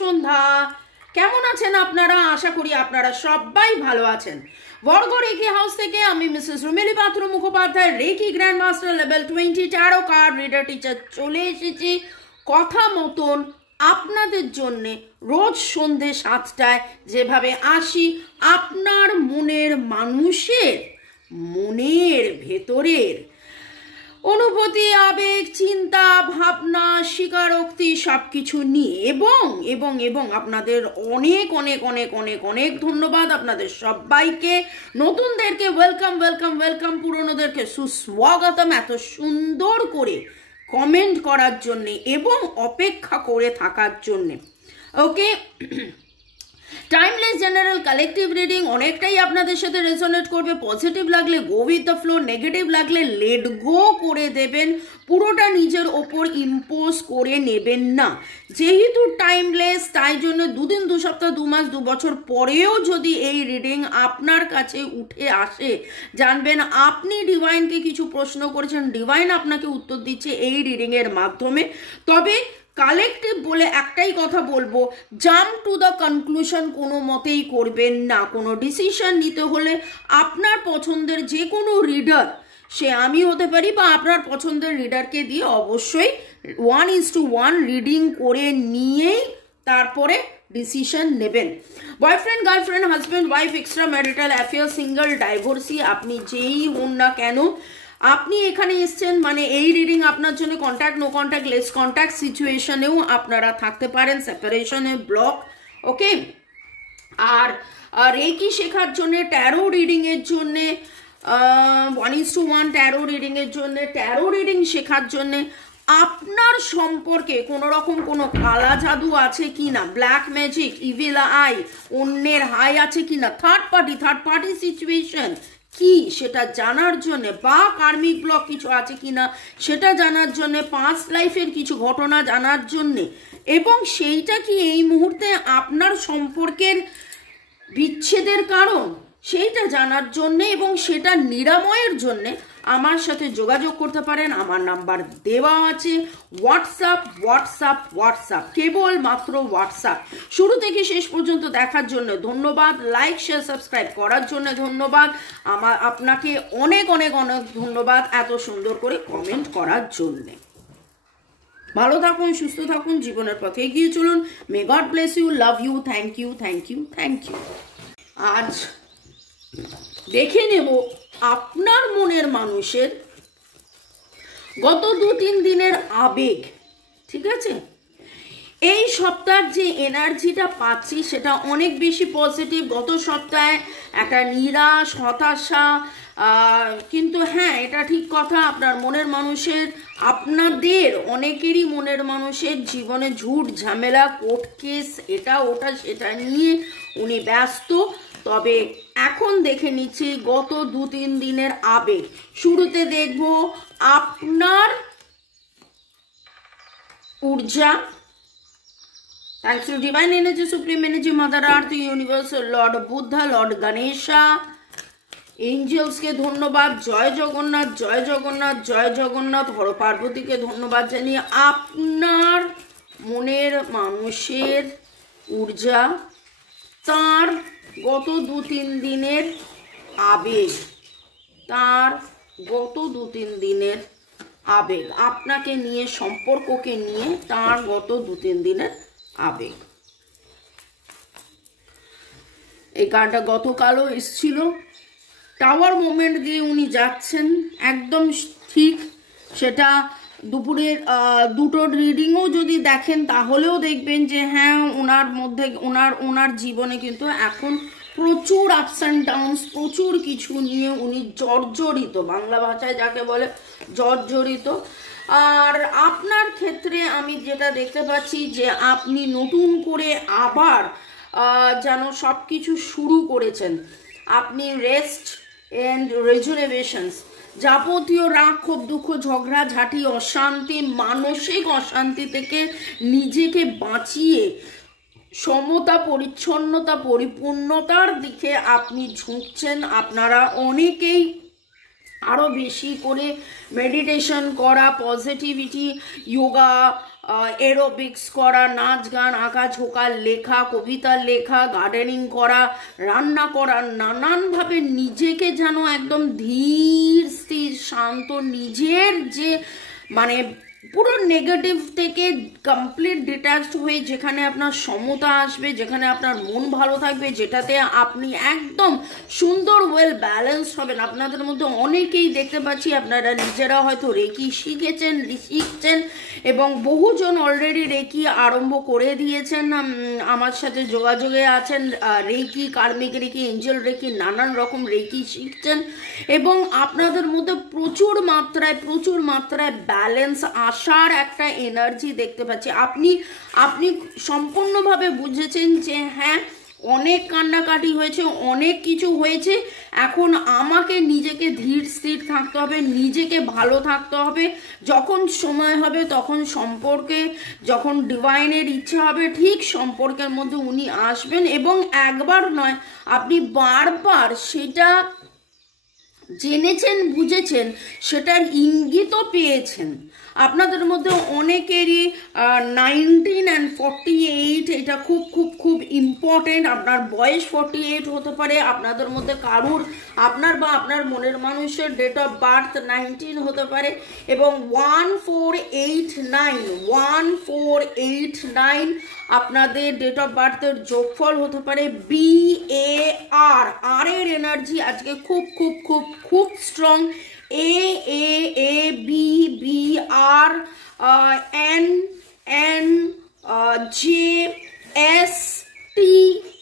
সন্ধ্যা। কেমন আছেন আপনারা? আশা করি আপনারা সবাই ভালো আছেন। বর্গ রেকি হাউস থেকে আমি Mrs Rumeli Patra Mukhopadhyay, reiki grand master level 20 tarot card reader teacher চলে এসেছি কথা মতন আপনাদের জন্যে রোজ সন্ধে 7টায় যেভাবে আসি আপনার মনের মানুষের মনের ভেতরের অনুভূতি, আবেগ, চিন্তা, ভাবনা, স্বীকারোক্তি সব কিছু নিয়ে এবং এবং এবং আপনাদের অনেক অনেক অনেক অনেক অনেক ধন্যবাদ আপনাদের সবাইকে। নতুনদেরকে ওয়েলকাম ওয়েলকাম ওয়েলকাম, পুরনোদেরকে সুস্বাগতম এত সুন্দর করে কমেন্ট করার জন্যে এবং অপেক্ষা করে থাকার জন্যে। ওকে, টাইমলেস জেনারেল কালেকটিভ রিডিং অনেকটাই আপনাদের সাথে রেজোনেট করবে। পজিটিভ লাগলে go with the flow, negative লাগলে লেট গো করে দেবেন, পুরোটা নিজের ওপর ইম্পোজ করে নেবেন না। যেহেতু টাইমলেস, তাই জন্য 2 দিন 2 সপ্তাহ 2 মাস 2 বছর পরেও যদি এই রিডিং আপনার কাছে উঠে আসে, জানবেন আপনি ডিভাইনকে কিছু প্রশ্ন করেছেন, ডিভাইন আপনাকে উত্তর দিচ্ছে এই রিডিংয়ের মাধ্যমে। তবে কালেকটিভ বলে একটাই কথা বলবো, জাম্প টু দ্য কনক্লুশন কোনো মতেই করবেন না। কোনো ডিসিশন নিতে হলে আপনার পছন্দের যে কোনো রিডার, সে আমি হতে পারি বা আপনার পছন্দের রিডারকে দিয়ে অবশ্যই 1:1 রিডিং করে নিয়েই তারপরে ডিসিশন নেবেন। Boyfriend, girlfriend, husband, wife, extra marital affair, single, divorcee, আপনি যেই হন না কেন, আপনি এখানে এসছেন মানে এই রিডিং আপনার জন্য contact, no contact, less contact সিচুয়েশনেও আপনারা থাকতে পারেন, সেপারেশনে, ব্লক। ওকে, আর রেকি শেখার জন্য, ট্যারো রিডিংয়ের জন্যে 1:1 ট্যারো রিডিংয়ের জন্যে, ট্যারো রিডিং শেখার জন্যে আপনার সম্পর্কে কোনো রকম কোনো কালা জাদু আছে কি না, ব্ল্যাক ম্যাজিক, ইভিল আই, অন্যের হাই আছে কি না, থার্ড পার্টি সিচুয়েশন কি সেটা জানার জন্য, বা কার্মিক ব্লক কিছু আছে কিনা সেটা জানার জন্য, পাস্ট লাইফের কিছু ঘটনা জানার জন্য, এবং সেইটা কি এই মুহূর্তে আপনার সম্পর্কের বিচ্ছেদের কারণ সেইটা জানার জন্য এবং সেটা নিরাময়ের জন্য আমার সাথে যোগাযোগ করতে পারেন। আমার নাম্বার দেওয়া আছে, হোয়াটসঅ্যাপ, কেবলমাত্র হোয়াটসঅ্যাপ। শুরু থেকে শেষ পর্যন্ত দেখার জন্য ধন্যবাদ, লাইক শেয়ার সাবস্ক্রাইব করার জন্য ধন্যবাদ, আপনাকে অনেক অনেক অনেক ধন্যবাদ এত সুন্দর করে কমেন্ট করার জন্যে। ভালো থাকুন, সুস্থ থাকুন, জীবনের পথে এগিয়ে চলুন। May God bless you, love you, thank you thank you thank you. আজ দেখে নেব আপনার মনের মানুষের গত 2-3 দিনের আবেগ। ঠিক আছে, এই সপ্তাহের যে এনার্জিটা পাচ্ছি সেটা অনেক বেশি পজিটিভ। গত সপ্তাহে একটা নিরাশ, হতাশা, কিন্তু হ্যাঁ এটা ঠিক কথা, আপনার মনের মানুষের, আপনাদের অনেকেরই মনের মানুষের জীবনে ঝুট ঝামেলা, কোর্ট কেস, এটা ওটা সেটা নিয়ে উনি ব্যস্ত। তবে এখন দেখে নিচ্ছি গত 2-3 দিনের আবেগ। শুরুতে দেখব আপনার ঊর্জা, thanks to divine energy, supreme energy, mother earth, universe, lord Buddha, lord Ganesha, এঞ্জেলসকে ধন্যবাদ, জয় জগন্নাথ, জয় জগন্নাথ, জয় জগন্নাথ, হর পার্বতীকে ধন্যবাদ জানিয়ে আপনার মনের মানুষের ঊর্জা, তার গত 2-3 দিনের আবেগ, তার গত 2-3 দিনের আবেগ, আপনাকে নিয়ে, সম্পর্ককে নিয়ে তার গত 2-3 দিনের আবেগ। এই কার্ডটা গতকালও এসেছিল। টাওয়ার মোমেন্ট দিয়ে উনি যাচ্ছেন, একদম ঠিক। সেটা দুপুরের 2টোর রিডিংও যদি দেখেন তাহলেও দেখবেন যে হ্যাঁ ওনার মধ্যে ওনার জীবনে কিন্তু এখন প্রচুর আপস অ্যান্ড ডাউনস, প্রচুর কিছু নিয়ে উনি জর্জরিত, বাংলা ভাষায় যাকে বলে জর্জরিত। আর আপনার ক্ষেত্রে আমি যেটা দেখতে পাচ্ছি যে আপনি নতুন করে আবার যেন সব কিছু শুরু করেছেন। আপনি রেস্ট অ্যান্ড রেজুলেশনস, যাবতীয় রাগ, ক্ষোভ, দুঃখ, ঝগড়া ঝাঁটি, অশান্তি, মানসিক অশান্তি থেকে নিজেকে বাঁচিয়ে সমতা, পরিচ্ছন্নতা, পরিপূর্ণতার দিকে আপনি ঝুঁকছেন। আপনারা অনেকেই আরও বেশি করে মেডিটেশন করা, পজিটিভিটি, যোগা, এরোবিক্স করা, নাচ গান, আঁকা ঝোঁকা, লেখা, কবিতা লেখা, গার্ডেনিং করা, রান্না করা, নানানভাবে নিজেকে যেন একদম ধীর স্থির শান্ত, নিজের যে মানে পুরো নেগেটিভ থেকে কমপ্লিট ডিট্যাচড হয়ে যেখানে আপনার সমতা আসবে, যেখানে আপনার মন ভালো থাকবে, যেটাতে আপনি একদম সুন্দর ওয়েল ব্যালেন্সড হবেন। আপনাদের মধ্যে অনেকেই দেখতে পাচ্ছি আপনারা নিজেরা হয়তো রেকি শিখছেন এবং বহুজন অলরেডি রেকি আরম্ভ করে দিয়েছেন, আমার সাথে যোগাযোগে আছেন, রেকি, কার্মিক রেকি, এঞ্জেল রেকি, নানান রকম রেকি শিখছেন এবং আপনাদের মধ্যে প্রচুর মাত্রায় ব্যালেন্স আসার একটা এনার্জি দেখতে পাচ্ছি। আপনি সম্পূর্ণভাবে বুঝেছেন যে হ্যাঁ, অনেক কান্নাকাটি হয়েছে, অনেক কিছু হয়েছে, এখন আমাকে নিজেকে ধীর স্থির থাকতে হবে, নিজেকে ভালো থাকতে হবে। যখন সময় হবে তখন সম্পর্কে, যখন ডিভাইনের ইচ্ছা হবে, ঠিক সম্পর্কের মধ্যে উনি আসবেন এবং একবার নয়, আপনি বারবার সেটা জেনেছেন, বুঝেছেন, সেটার ইঙ্গিতও পেয়েছেন। আপনাদের মধ্যে অনেকেরই 19 and 48, এটা খুব খুব খুব ইম্পর্টেন্ট। আপনার বয়স 48 হতে পারে, আপনাদের মধ্যে কারুর আপনার বা আপনার মনের মানুষের ডেট অফ বার্থ 19 হতে পারে এবং 1489 আপনাদের ডেট অফ বার্থের যোগফল হতে পারে BAR। আর এর এনার্জি আজকে খুব খুব খুব খুব স্ট্রং। AAABBR NNJST,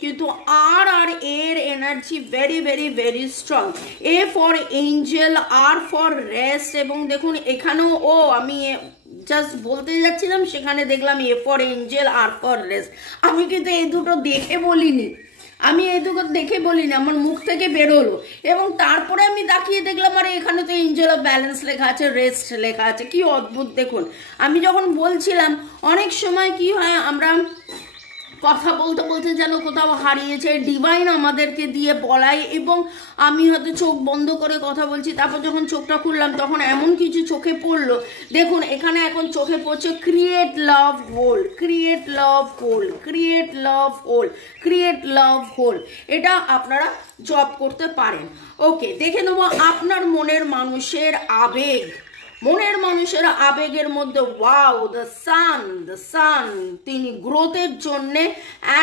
কিন্তু আর এর energy very very very strong. A for Angel, R for rest, এবং দেখুন এখানেও আমি জাস্ট বলতে যাচ্ছিলাম, সেখানে দেখলাম A for Angel, R for rest. আমি কিন্তু এই দুটো দেখে বলিনি, আমার মুখ থেকে বেরোলো এবং তারপরে আমি তাকিয়ে দেখলাম আরে এখানে তো এঞ্জেল অফ ব্যালেন্স লেখা আছে, রেস্ট লেখা আছে, কি অদ্ভুত। দেখুন আমি যখন বলছিলাম, অনেক সময় কি হয়, আমরা কথা বলতে বলতে যেন কোথাও হারিয়েছে, ডিভাইন আমাদেরকে দিয়ে বলায় এবং আমি হয়তো চোখ বন্ধ করে কথা বলছি, তারপর যখন চোখটা খুললাম তখন এমন কিছু চোখে পড়লো। দেখুন এখানে এখন চোখে পড়ছে ক্রিয়েট লাভ হোল, ক্রিয়েট লাভ হোল, ক্রিয়েট লাভ হোল, ক্রিয়েট লাভ হোল। এটা আপনারা জব করতে পারেন। ওকে, দেখে নেবো আপনার মনের মানুষের আবেগের মধ্যে। ওয়াও, দ্য সান তিনি গ্রোথের জন্যে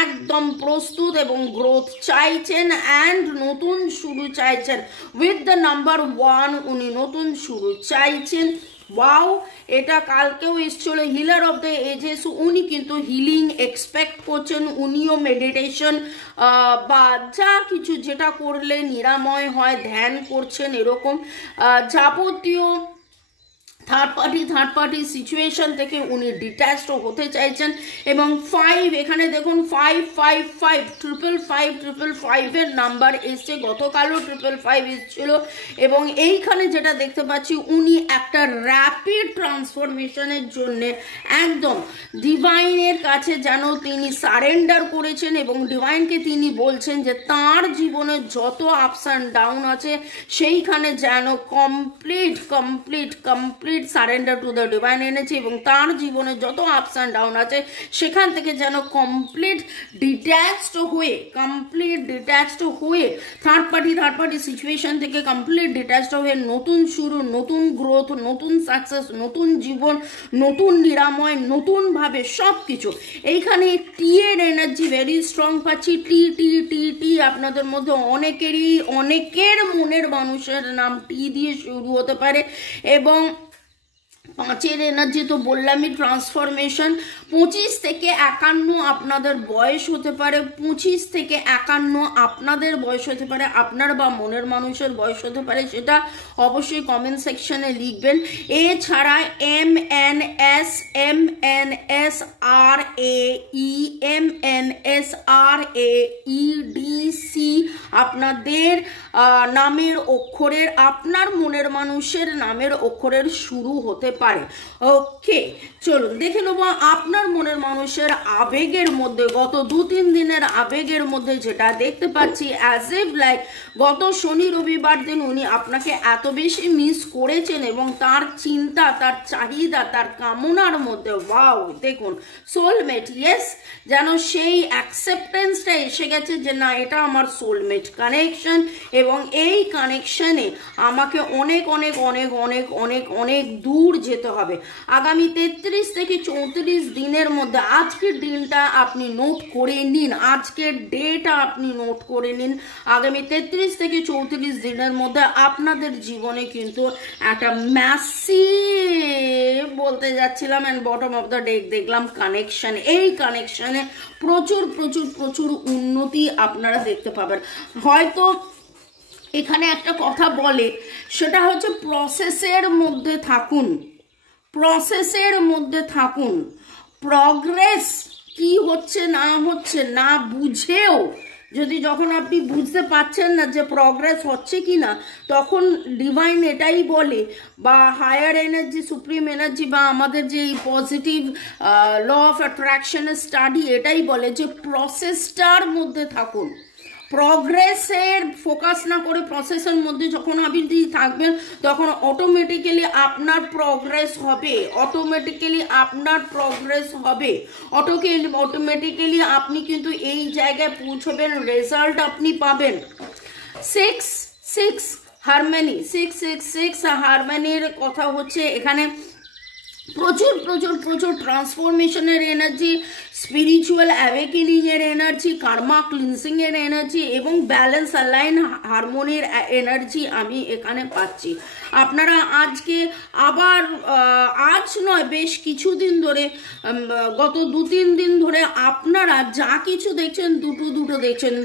একদম প্রস্তুত এবং গ্রোথ চাইছেন অ্যান্ড নতুন শুরু চাইছেন। উইথ দ্য নাম্বার 1 উনি নতুন শুরু চাইছেন। ওয়াও, এটা কালকেও এসেছিল হিলার অফ দ্য এজেস, উনি কিন্তু হিলিং এক্সপেক্ট করছেন, উনিও মেডিটেশন বা যা কিছু যেটা করলে নিরাময় হয় ধ্যান করছেন, এরকম যাবতীয় থার্ড পার্টি সিচুয়েশন থেকে উনি ডিট্যাচড হতে চাইছেন। এবং 5, এখানে দেখুন 555 এর নাম্বার এসছে, গতকালও 555 এসেছিল এবং এইখানে যেটা দেখতে পাচ্ছি উনি একটা র্যাপিড ট্রান্সফরমেশনের জন্যে একদম ডিভাইনের কাছে যেন তিনি সারেন্ডার করেছেন এবং ডিভাইনকে তিনি বলছেন যে তার জীবনে যত আপস অ্যান্ড ডাউন আছে সেইখানে যেন complete surrender to the divine এনেছে এবং তার জীবনে যত আপস অ্যান্ড ডাউন আছে সেখান থেকে যেন কমপ্লিট ডিট্যাচড হয়ে থার্ড পার্টি সিচুয়েশন থেকে কমপ্লিট ডিট্যাচড হয়ে নতুন শুরু, নতুন গ্রোথ, নতুন সাকসেস, নতুন জীবন, নতুন নিরাময়, নতুনভাবে সব কিছু। এইখানে টি এর এনার্জি ভেরি স্ট্রং পাচ্ছি। টি আপনাদের মধ্যে অনেকের মনের মানুষের নাম টি দিয়ে শুরু হতে পারে এবং 5 এনার্জি তো বললামই, ট্রান্সফরমেশন। 25 থেকে 51 আপনাদের বয়স হতে পারে, 25 থেকে 51 আপনাদের বয়স হতে পারে, আপনার বা মনের মানুষের বয়স হতে পারে, সেটা অবশ্যই কমেন্ট সেকশনে লিখবেন। এছাড়া MNSRAEDC আপনাদের নামের অক্ষরের, আপনার মনের মানুষের নামের অক্ষরের শুরু হতে পারে। পারে। ওকে, চলুন দেখে নেবো আপনার মনের মানুষের আবেগের মধ্যে, গত 2-3 দিনের আবেগের মধ্যে যেটা দেখতে পাচ্ছি, অ্যাজ ইফ লাইক গত শনি রবিবার দিন উনি আপনাকে এত বেশি মিস করেছেন এবং তার চিন্তা, তার চাহিদা, তার কামনার মধ্যে ওয়াও দেখুন সোলমেট, ইয়েস, যেন সেই অ্যাকসেপ্টেন্সটা এসে গেছে যে না এটা আমার সোলমেট কানেকশন এবং এই কানেকশনে আমাকে অনেক অনেক অনেক অনেক অনেক অনেক দূর যেতে হবে। আগামী 33 থেকে 34 দিনের মধ্যে আজকের দিনটা আপনি নোট করে নিন, আজকের ডেটা আপনি নোট করে নিন। আগামী 33 থেকে 34 দিনের মধ্যে আপনাদের জীবনে কিন্তু একটা ম্যাসিভ বলতে যাচ্ছিলাম and bottom of the deck দেখলাম কানেকশন। এই কানেকশনে প্রচুর প্রচুর প্রচুর উন্নতি আপনারা দেখতে পাবেন। হয়তো এখানে একটা কথা বলে, সেটা হচ্ছে প্রসেসের মধ্যে থাকুন, প্রসেসের মধ্যে থাকুন। প্রগ্রেস কি হচ্ছে না হচ্ছে না বুঝেও যদি যখন আপনি বুঝতে পারছেন না যে প্রগ্রেস হচ্ছে কি না, তখন ডিভাইন এটাই বলে বা হায়ার এনার্জি, সুপ্রিম এনার্জি বা আমাদের যে পজিটিভ ল অফ অ্যাট্রাকশনের স্টাডি এটাই বলে যে প্রসেসটার মধ্যে থাকুন। প্রগ্রেসের ফোকাস না করে প্রসেসের মধ্যে যখন আপনি থাকবেন তখন অটোমেটিক্যালি আপনার প্রগ্রেস হবে, অটোমেটিক্যালি আপনার প্রগ্রেস হবে, অটোমেটিক্যালি আপনি কিন্তু এই জায়গায় পৌঁছবেন, রেজাল্ট আপনি পাবেন। 6 হারমোনি, 6 হারমোনির কথা হচ্ছে এখানে প্রচুর প্রচুর প্রচুর ট্রান্সফরমেশনের এনার্জি, স্পিরিচুয়াল অ্যাওয়েকেনিং এর এনার্জি, কার্মা ক্লিনসিং এর এনার্জি এবং ব্যালেন্স অ্যালাইন হারমোনির এনার্জি আমি এখানে পাচ্ছি। আপনারা আজকে আবার আজ নয় বেশ কিছুদিন ধরে, গত 2-3 দিন ধরে আপনারা যা কিছু দেখছেন দুটো দেখছেন।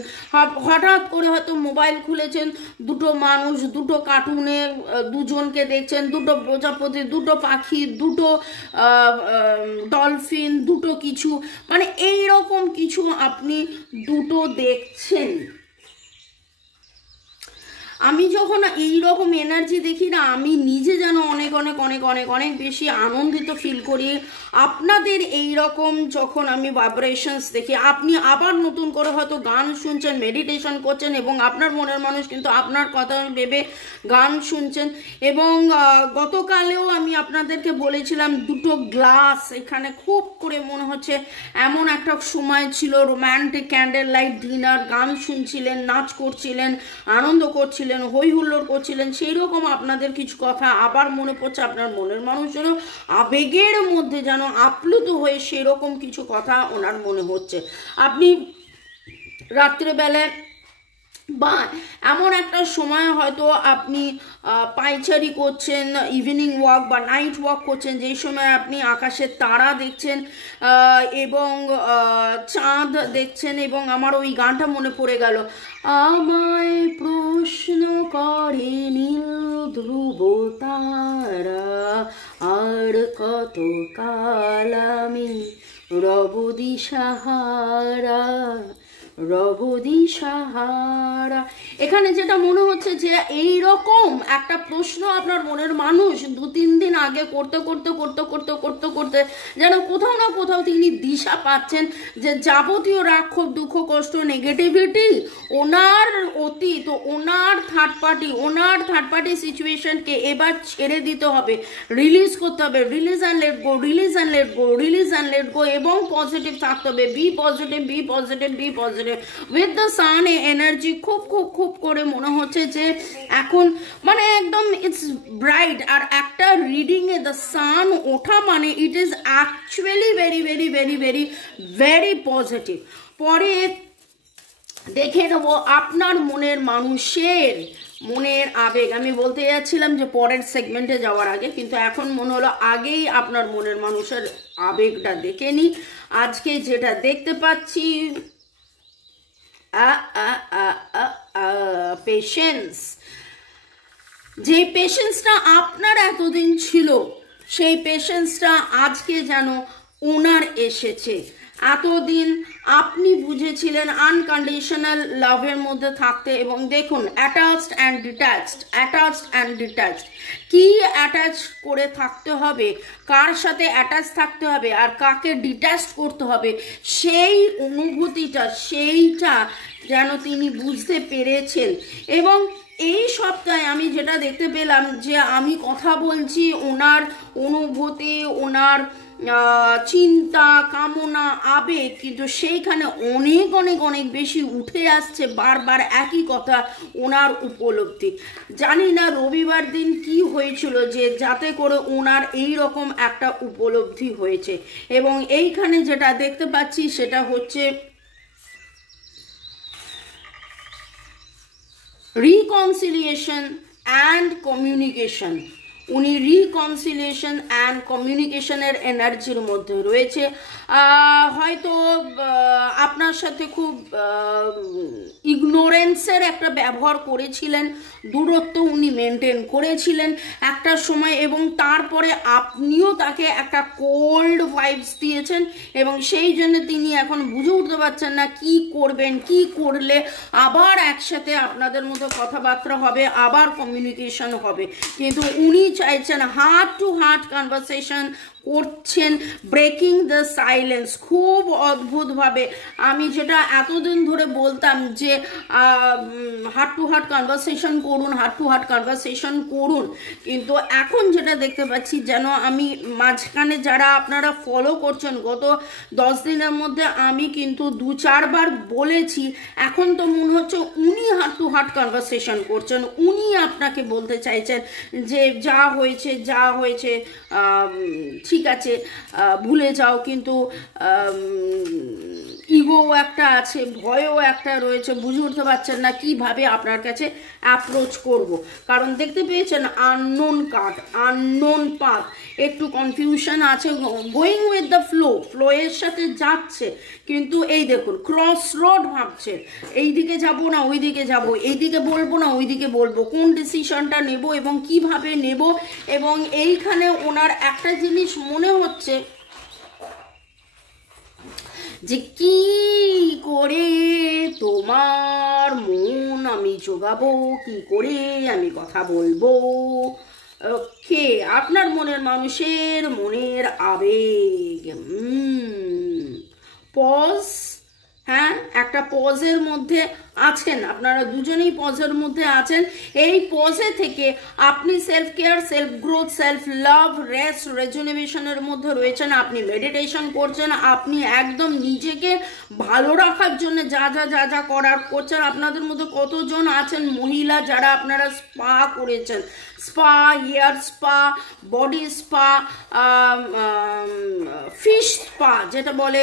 হঠাৎ করে হয়তো মোবাইল খুলেছেন, দুটো মানুষ, দুটো কার্টুনে দুজনকে দেখছেন, দুটো প্রজাপতি, দুটো পাখি, দুটো ডলফিন, দুটো কিছু, মানে এই রকম কিছু আপনি দুটো দেখছেন। আমি যখন এই রকম এনার্জি দেখি না, আমি নিজে যেন অনেক অনেক অনেক অনেক অনেক বেশি আনন্দিত ফিল করি। আপনাদের এই রকম যখন আমি ভাইব্রেশনস দেখি, আপনি আবার নতুন করে হয়তো গান শুনছেন, মেডিটেশন করছেন এবং আপনার মনের মানুষ কিন্তু আপনার কথা ভেবে গান শুনছেন। এবং গতকালেও আমি আপনাদেরকে বলেছিলাম দুটো গ্লাস, এখানে খুব করে মনে হচ্ছে এমন একটা সময় ছিল, রোম্যান্টিক ক্যান্ডেল লাইট ডিনার, গান শুনছিলেন, নাচ করছিলেন, আনন্দ করছিলেন, হই হুল্লোড় করছিলেন, সেই রকম আপনাদের কিছু কথা আবার মনে পড়ছে। আপনার মনের মানুষেরও আবেগের মধ্যে যেন আপ্লুত হয়ে সেরকম কিছু কথা ওনার মনে হচ্ছে। আপনি রাত্রেবেলায় বা এমন একটা সময় হয়তো আপনি পায়চারি করছেন, ইভিনিং ওয়াক বা নাইট ওয়াক করছেন, যেই সময় আপনি আকাশের তারা দেখছেন এবং চাঁদ দেখছেন এবং আমার ওই গানটা মনে পড়ে গেল, আমায় প্রশ্ন করে নীল ধ্রুব তারা, আর কত কাল আমি রব দিশাহারা, রব দিশাহারা। এখানে যেটা মনে হচ্ছে যে এই রকম একটা প্রশ্ন আপনার মনের মানুষ 2-3 দিন আগে করতে করতে করতে করতে করতে করতে যেন কোথাও না কোথাও তিনি দিশা পাচ্ছেন যে যাবতীয় রাগ, ক্ষোভ, দুঃখ, কষ্ট, নেগেটিভিটি, ওনার অতীত, ওনার থার্ড পার্টি সিচুয়েশনকে এবার ছেড়ে দিতে হবে, রিলিজ করতে হবে, release and let go, release and let go, release and let go এবং পজিটিভ থাকতে হবে। Be positive, be positive, be positive. With the sun energy খুব খুব খুব করে মনে হচ্ছে যে এখন মানে একদম ইটস ব্রাইট। আর একটা রিডিং এ দ্য সান ওঠা মানে it is actually very very very very very positive. পরে দেখে নেবো আপনার মনের মানুষের মনের আবেগ। আমি বলতে যাচ্ছিলাম যে পরের সেগমেন্টে যাওয়ার আগে, কিন্তু এখন মনে হলো আগেই আপনার মনের মানুষের আবেগটা দেখে নি। আজকে যেটা দেখতে পাচ্ছি পেশেন্স, যে পেশেন্সটা আপনার এতদিন ছিল সেই পেশেন্সটা আজকে যেন ওনার এসেছে। এতদিন আপনি বুঝেছিলেন আনকন্ডিশনাল লাভের মধ্যে থাকতে, এবং দেখুন অ্যাটাচড অ্যান্ড ডিট্যাচড কি অ্যাটাচ করে থাকতে হবে, কার সাথে অ্যাটাচ থাকতে হবে আর কাকে ডিট্যাচড করতে হবে, সেই অনুভূতিটা সেইটা যেন তিনি বুঝতে পেরেছেন। এবং এই সপ্তাহে আমি যেটা দেখতে পেলাম যে আমি কথা বলছি, ওনার অনুভূতি, ওনার চিন্তা, কামনা, আবেগ, কিন্তু সেইখানে অনেক অনেক অনেক বেশি উঠে আসছে বারবার একই কথা, ওনার উপলব্ধি। জানি না রবিবার দিন কি হয়েছিল যে যাতে করে ওনার এই রকম একটা উপলব্ধি হয়েছে। এবং এইখানে যেটা দেখতে পাচ্ছি সেটা হচ্ছে reconciliation and communication। উনি রিকনসিলিয়েশন অ্যান্ড কমিউনিকেশনের এনার্জির মধ্যে রয়েছে। হয়তো আপনার সাথে খুব ইগনোরেন্সের একটা ব্যবহার করেছিলেন, দূরত্ব উনি মেনটেন করেছিলেন একটা সময়, এবং তারপরে আপনিও তাকে একটা কোল্ড ভাইবস দিয়েছেন, এবং সেই জন্য তিনি এখন বুঝে উঠতে পারছেন না কি করবেন, কি করলে আবার একসাথে আপনাদের মধ্যে কথাবার্তা হবে, আবার কমিউনিকেশন হবে। কিন্তু উনি চাইছেন হার্ট টু হার্ট কনভারসেশন করছেন, ব্রেকিং দ্য সাইলেন্স। খুব অদ্ভুতভাবে আমি যেটা এতদিন ধরে বলতাম যে হার্ট টু হার্ট কনভারসেশন করুন, হার্ট টু হার্ট কনভারসেশন করুন, কিন্তু এখন যেটা দেখতে পাচ্ছি যেন আমি মাঝখানে যারা আপনারা ফলো করছেন গত 10 দিনের মধ্যে আমি কিন্তু 2-4 বার বলেছি, এখন তো মনে হচ্ছে উনি হার্ট টু হার্ট কনভারসেশন করছেন, উনি আপনাকে বলতে চাইছেন যে যা হয়েছে ঠিক আছে ভুলে যাও, কিন্তু ইগো একটা আছে, ভয়ও একটা রয়েছে, বুঝে উঠতে পারছেন না কিভাবে আপনার কাছে অ্যাপ্রোচ করব। কারণ দেখতে পেয়েছেন আননোন কার্ড, আননোন পাথ, একটু কনফিউশন আছে, গোয়িং উইথ দ্য ফ্লোয়ের সাথে যাচ্ছে, কিন্তু এই দেখুন ক্রস রোড ভাবছে, এই দিকে যাব না ওই দিকে যাব, এই দিকে বলবো না ওই দিকে বলবো, কোন ডিসিশনটা নেব এবং কিভাবে নেব। এবং এইখানে ওনার একটা জিনিস মনে হচ্ছে যে কি করে তোমার মন আমি জোগাবো, কি করে আমি কথা বলবো। ওকে, আপনার মনের মানুষের মনের আবেগ, পজ, হ্যাঁ একটা পজের মধ্যে আছেন, আপনারা দুজনেই পজের মধ্যে আছেন। এই পজে থেকে আপনি self care, self growth, self love, rest, রেজুনেশনের মধ্যে রয়েছেন, আপনি মেডিটেশন করছেন, আপনি একদম নিজেকে ভালো রাখার জন্য যা যা করার করছেন। আপনাদের মধ্যে কতজন আছেন মহিলা যারা আপনারা স্পা করেছেন, spa, hair spa, body spa, fish spa যেটা বলে,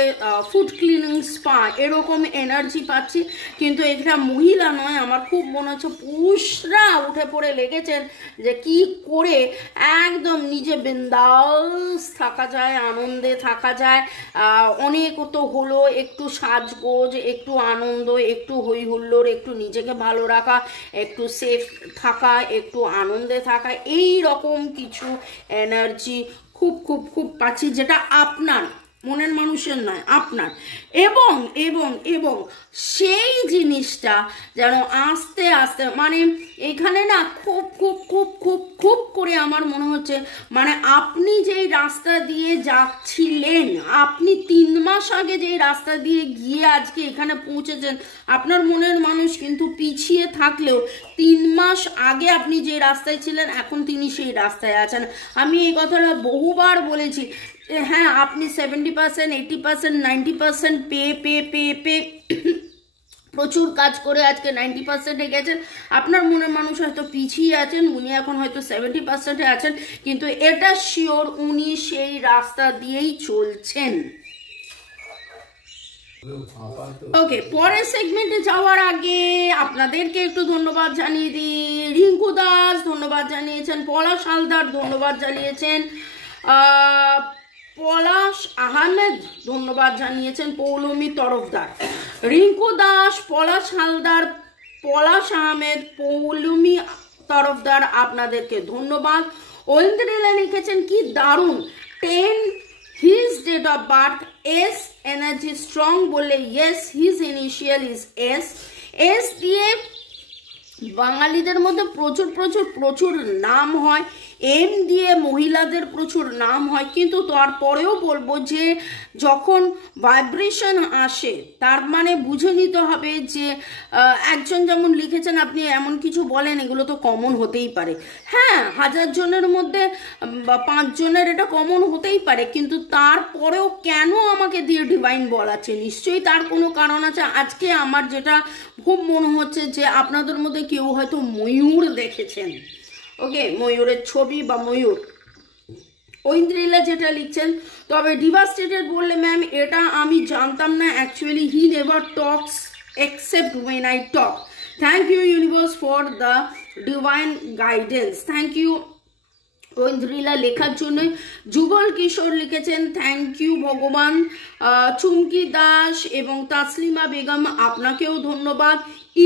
ফুড ক্লিনিং স্পা, এরকম এনার্জি পাচ্ছি। কিন্তু এটা মহিলা নয়, আমার খুব মনে হচ্ছে পুরুষরা উঠে পড়ে লেগেছেন যে কি করে একদম নিজে বিন্দাস থাকা যায়, আনন্দে থাকা যায়। অনেক তো হলো, একটু সাজগোজ, একটু আনন্দ, একটু হই হুল্লোড়, একটু নিজেকে ভালো রাখা, একটু সেফ থাকা, একটু আনন্দে থাকা, এই রকম কিছু এনার্জি খুব খুব খুব পাচ্ছি, যেটা আপনার মনের মানুষের নয়, আপনার। এবং এবং এবং সেই জিনিসটা যেন আস্তে আস্তে, মানে এখানে না খুব খুব খুব খুব খুব করে আমার মনে হচ্ছে, মানে আপনি যেই রাস্তা দিয়ে যাচ্ছিলেন, আপনি 3 মাস আগে যেই রাস্তা দিয়ে গিয়ে আজকে এখানে পৌঁছেছেন, আপনার মনের মানুষ কিন্তু পিছিয়ে থাকলেও 3 মাস আগে আপনি যে রাস্তায় ছিলেন এখন তিনি সেই রাস্তায় আছেন। আমি এই কথাটা বহুবার বলেছি, হ্যাঁ আপনি 70%, 80%, 90% পে প্রচুর কাজ করে আজকে 90%-এ গেছেন। আপনার মনের মানুষ হয়তো পিছিয়ে আছেন, উনি এখন হয়তো 70%-এ আছেন, কিন্তু এটা শিওর উনি সেই রাস্তা দিয়েই চলছেন। ওকে, পরের সেগমেন্টে যাওয়ার আগে আপনাদেরকে একটু ধন্যবাদ জানিয়ে দিই। রিঙ্কু দাস ধন্যবাদ জানিয়েছেন, পলাশ হালদার ধন্যবাদ জানিয়েছেন, পলাশ আহমেদ ধন্যবাদ জানিয়েছেন, পৌলমী তরফদার। রিঙ্কু দাস, পলাশ হালদার, পলাশ আহমেদ, পৌলমী তরফদার, আপনাদেরকে ধন্যবাদ। ঐন্দ্রিলা লিখেছেন কি দারুণ, 10 his date of birth S, energy strong বললে yes, his initial is S. S দিয়ে বাঙালিদের মধ্যে প্রচুর প্রচুর প্রচুর নাম হয়, এম দিয়ে মহিলাদের প্রচুর নাম হয়, কিন্তু তারপরেও বলবো যে যখন ভাইব্রেশন আসে তার মানে বুঝে নিতে হবে যে একজন যেমন লিখেছেন আপনি এমন কিছু বলেন, এগুলো তো কমন হতেই পারে। হ্যাঁ, 1000 জনের মধ্যে 5 জনের এটা কমন হতেই পারে, কিন্তু তারপরেও কেন আমাকে দিয়ে ডিভাইন বলাচ্ছে, নিশ্চয়ই তার কোনো কারণ আছে। আজকে আমার যেটা খুব মনে হচ্ছে যে আপনাদের মধ্যে কেউ হয়তো ময়ূর দেখেছেন, ওকে, ময়ূরের ছবি বা ময়ূর, ঐন্দ্রিলা যেটা লিখছেন। তবে ডিভাস্টেটেড বললে ম্যাম এটা আমি জানতাম না, actually he never talks except when I talk. Thank you universe for the divine guidance, thank you Aindrila লেখার জন্য। যুগল কিশোর লিখেছেন থ্যাংক ইউ ভগবান। চুমকি দাস এবং তাসলিমা বেগম আপনাকেও ধন্যবাদ।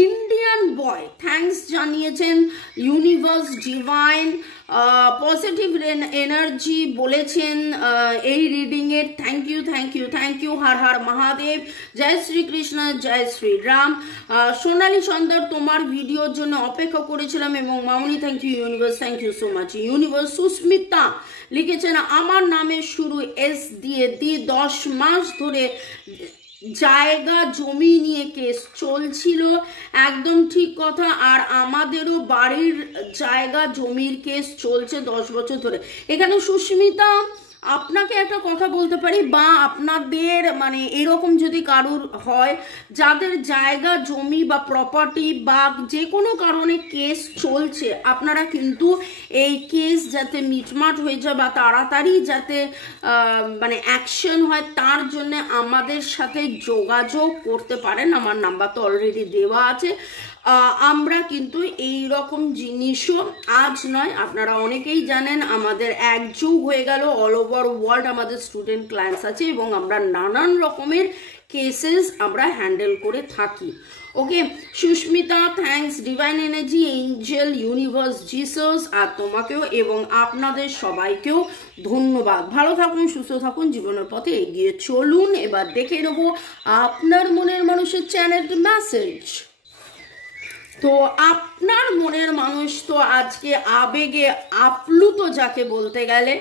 ইন্ডিয়ান বয় থ্যাঙ্কস জানিয়েছেন। ইউনিভার্স ডিভাইন পজিটিভ এনার্জি বলেছেন এই রিডিংয়ের, thank you thank you thank you. Har Har Mahadev, জয় শ্রীকৃষ্ণ, জয় শ্রীরাম। সোনালী সন্দার তোমার ভিডিওর জন্য অপেক্ষা করেছিলাম এবং Mamoni thank you universe, thank you so much universe. Susmita লিখেছেন আমার নামের শুরু এস দিয়ে 10 মাস ধরে জায়গা জমি নিয়ে কেস চলছিল, একদম ঠিক কথা। আর আমাদেরও বাড়ির জায়গা জমির কেস চলছে 10 বছর ধরে। এখানে সুস্মিতা আপনাকে একটা কথা বলতে পারি, বা আপনাদের মানে এরকম যদি কারুর হয় যাদের জায়গা জমি বা প্রপার্টি বা যে কোনো কারণে কেস চলছে, আপনারা কিন্তু এই কেস যাতে মিটমাট হয়ে যায় বা তাড়াতাড়ি যাতে মানে অ্যাকশন হয় তার জন্য আমাদের সাথে যোগাযোগ করতে পারেন। আমার নাম্বার তো অলরেডি দেওয়া আছে। আমরা কিন্তু এই রকম জিনিসও আজ নয়, আপনারা অনেকেই জানেন আমাদের 1 যুগ হয়ে গেল, অল ওভার ওয়ার্ল্ড আমাদের স্টুডেন্ট ক্লায়েন্টস আছে এবং আমরা নানান রকমের কেসেস আমরা হ্যান্ডেল করে থাকি। Okay Susmita, thanks divine energy, angel, universe, Jesus, আর তোমাকেও এবং আপনাদের সবাইকেও ধন্যবাদ। ভালো থাকুন, সুস্থ থাকুন, জীবনের পথে এগিয়ে চলুন। এবার দেখে নেব আপনার মনের মানুষের চ্যানেলটি মেসেজ। তো আপনার মনের মানুষ তো আজকে আবেগে আপ্লুত, যাকে বলতে গেলে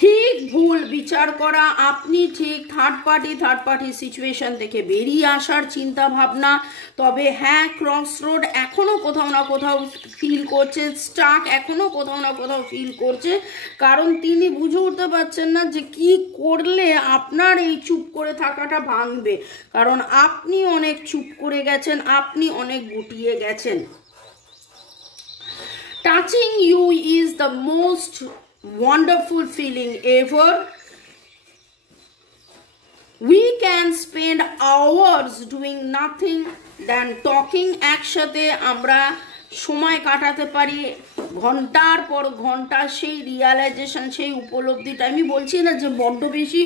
ঠিক ভুল বিচার করা, আপনি ঠিক থার্ড পার্টি সিচুয়েশন থেকে বেরিয়ে আসার চিন্তা ভাবনা। তবে হ্যাঁ, ক্রস রোড এখনো কোথাও না কোথাও ফিল করছে, স্টাক এখনো কোথাও না কোথাও ফিল করছে, কারণ তিনি বুঝে উঠতে পারছেন না যে কি করলে আপনার এই চুপ করে থাকাটা ভাঙবে, কারণ আপনি অনেক চুপ করে গেছেন, আপনি অনেক গুটিয়ে গেছেন। Touching you is the most wonderful feeling ever. We can spend hours doing nothing than talking. একসাথে আমরা সময় কাটাতে পারি ঘন্টার পর ঘন্টা। সেই রিয়ালাইজেশন, সেই উপলব্ধিটা, আমি বলছি না যে বড্ড বেশি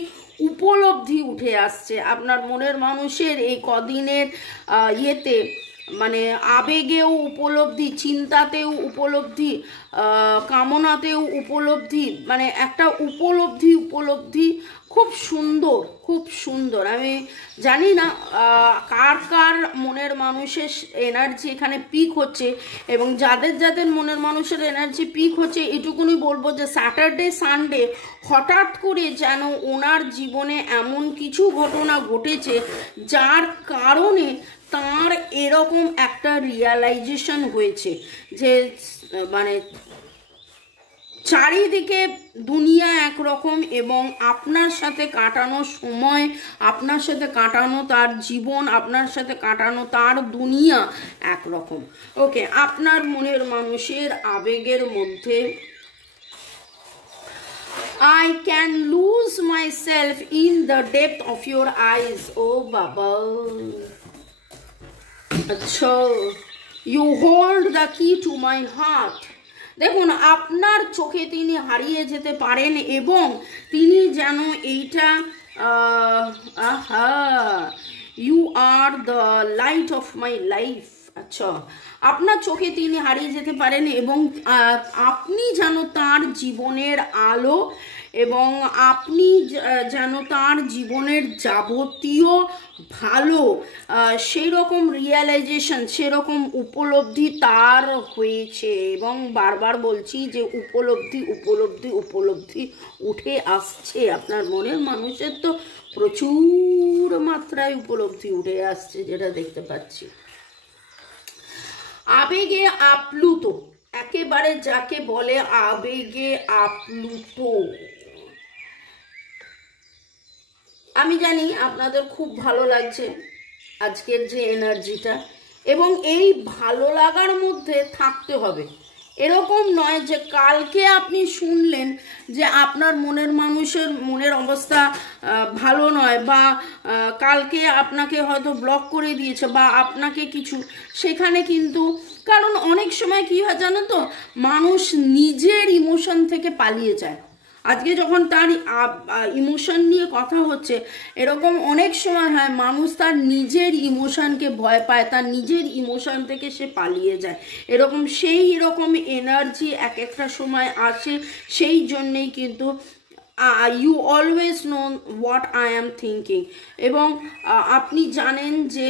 উপলব্ধি উঠে আসছে আপনার মনের মানুষের এই কদিনের ইয়েতে, মানে আবেগেও উপলব্ধি, চিন্তাতেও উপলব্ধি, কামনাতেও উপলব্ধি, মানে একটা উপলব্ধি খুব সুন্দর, খুব সুন্দর। আমি জানি না কার কার মনের মানুষের এনার্জি এখানে পিক হচ্ছে, এবং যাদের যাদের মনের মানুষের এনার্জি পিক হচ্ছে এটুকুনি বলবো যে স্যাটারডে সানডে হঠাৎ করে যেন ওনার জীবনে এমন কিছু ঘটনা ঘটেছে যার কারণে তার এরকম একটা রিয়ালাইজেশন হয়েছে যে মানে চারিদিকে দুনিয়া একরকম এবং আপনার সাথে কাটানো সময়, আপনার সাথে কাটানো তার জীবন, আপনার সাথে কাটানো তার দুনিয়া একরকম। ওকে, আপনার মনের মানুষের আবেগের মধ্যে I can lose myself in the depth of your eyes. Oh Baba, আচ্ছা, you hold the key to my heart. দেখুন, আপনার চোখে তিনি হারিয়ে যেতে পারেন এবং তিনি যেন এইটা you are the light of my life. আচ্ছা, আপনার চোখে তিনি হারিয়ে যেতে পারেন এবং আপনি যেন তার জীবনের আলো এবং আপনি যেন তার জীবনের যাবতীয় ভালো সেই রকম রিয়েলাইজেশন, সেরকম উপলব্ধি তার হয়েছে। এবং বারবার বলছি যে উপলব্ধি উপলব্ধি উপলব্ধি উঠে আসছে। আপনার মনের মানুষের তো প্রচুর মাত্রায় উপলব্ধি উঠে আসছে, যেটা দেখতে পাচ্ছি। আবেগে আপ্লুত, একেবারে যাকে বলে আবেগে আপ্লুত। আমি জানি আপনাদের খুব ভালো লাগছে আজকের যে এনার্জিটা, এবং এই ভালো লাগার মধ্যে থাকতে হবে। এরকম নয় যে কালকে আপনি শুনলেন যে আপনার মনের মানুষের মনের অবস্থা ভালো নয়, বা কালকে আপনাকে হয়তো ব্লক করে দিয়েছে বা আপনাকে কিছু, সেখানে কিন্তু, কারণ অনেক সময় কি হয় জানো তো, মানুষ নিজের ইমোশন থেকে পালিয়ে যায়। আজকে যখন তার ইমোশন নিয়ে কথা হচ্ছে, এরকম অনেক সময় হয় মানুষ তার নিজের ইমোশনকে ভয় পায়, তার নিজের ইমোশন থেকে সে পালিয়ে যায়। এরকম সেই রকম এনার্জি এক একটা সময় আসে। সেই জন্যেই কিন্তু you always know what I am thinking, এবং আপনি জানেন যে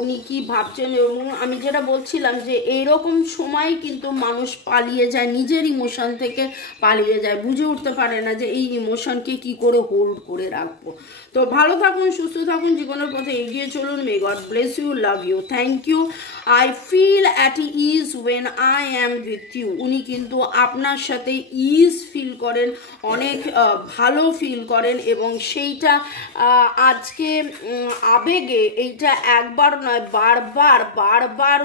উনি কি ভাবছেন। এবং আমি যেটা বলছিলাম যে এইরকম সময় কিন্তু মানুষ পালিয়ে যায়, নিজের ইমোশন থেকে পালিয়ে যায়, বুঝে উঠতে পারে না যে এই ইমোশনকে কি করে হোল্ড করে রাখবো। তো ভালো থাকুন, সুস্থ থাকুন, জীবনের পথে এগিয়ে চলুন। May God bless you, love you, thank you. I feel at ease when I am with you. উনি কিন্তু আপনার সাথে ইজ ফিল করেন, অনেক ভালো ফিল করেন, এবং সেইটা আজকে আবেগে এইটা একবার নয় বারবার বারবার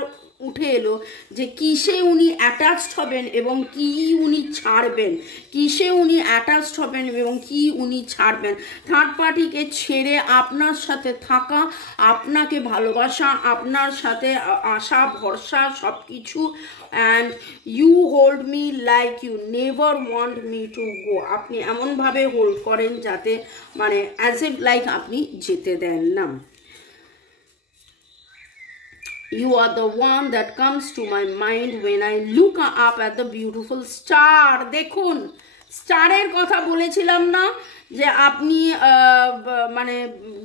উঠে এলো যে কিসে উনি অ্যাটাচড হবেন এবং কি উনি ছাড়বেন, কিসে উনি অ্যাটাচড হবেন এবং কি উনি ছাড়বেন। থার্ড পার্টিকে ছেড়ে আপনার সাথে থাকা, আপনাকে ভালোবাসা, আপনার সাথে আশা ভরসা সব কিছু। And you hold me like you never want me to go. আপনি এমনভাবে হোল্ড করেন যাতে মানে অ্যাজ ইফ লাইক আপনি যেতে দেন না। You are the one that comes to my mind when I look up at the beautiful star. দেখুন, স্টারের কথা বলেছিলাম না যে আপনি মানে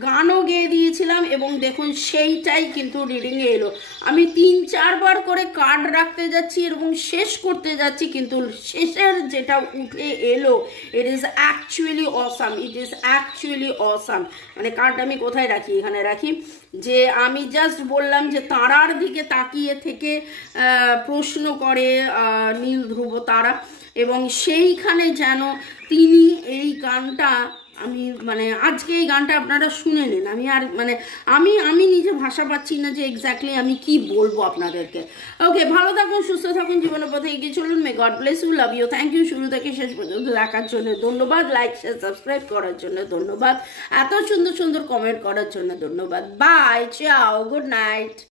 গানও গেয়ে দিয়েছিলাম, এবং দেখুন সেইটাই কিন্তু রিডিংয়ে এলো। আমি 3-4 বার করে কার্ড রাখতে যাচ্ছি এবং শেষ করতে যাচ্ছি, কিন্তু শেষের যেটা উঠে এলো, it is actually awesome, it is actually awesome. মানে কার্ড আমি কোথায় রাখি, এখানে রাখি। যে আমি জাস্ট বললাম যে তারার দিকে তাকিয়ে থেকে প্রশ্ন করে নীল ধ্রুব তারা, এবং সেইখানে যেন তিনি এই গানটা, আমি মানে আজকে এই গানটা আপনারা শুনে নিন। আমি আর মানে আমি নিজে ভাষা পাচ্ছি না যে এক্স্যাক্টলি আমি কি বলবো আপনাদেরকে। ওকে, ভালো থাকুন, সুস্থ থাকুন, জীবনের পথে এগিয়ে চলুন। May God bless you, love you, thank you. শুরু থেকে শেষ পর্যন্ত দেখার জন্য ধন্যবাদ, লাইক শেয়ার সাবস্ক্রাইব করার জন্য ধন্যবাদ, এত সুন্দর সুন্দর কমেন্ট করার জন্য ধন্যবাদ। বাই, চাও, গুড নাইট।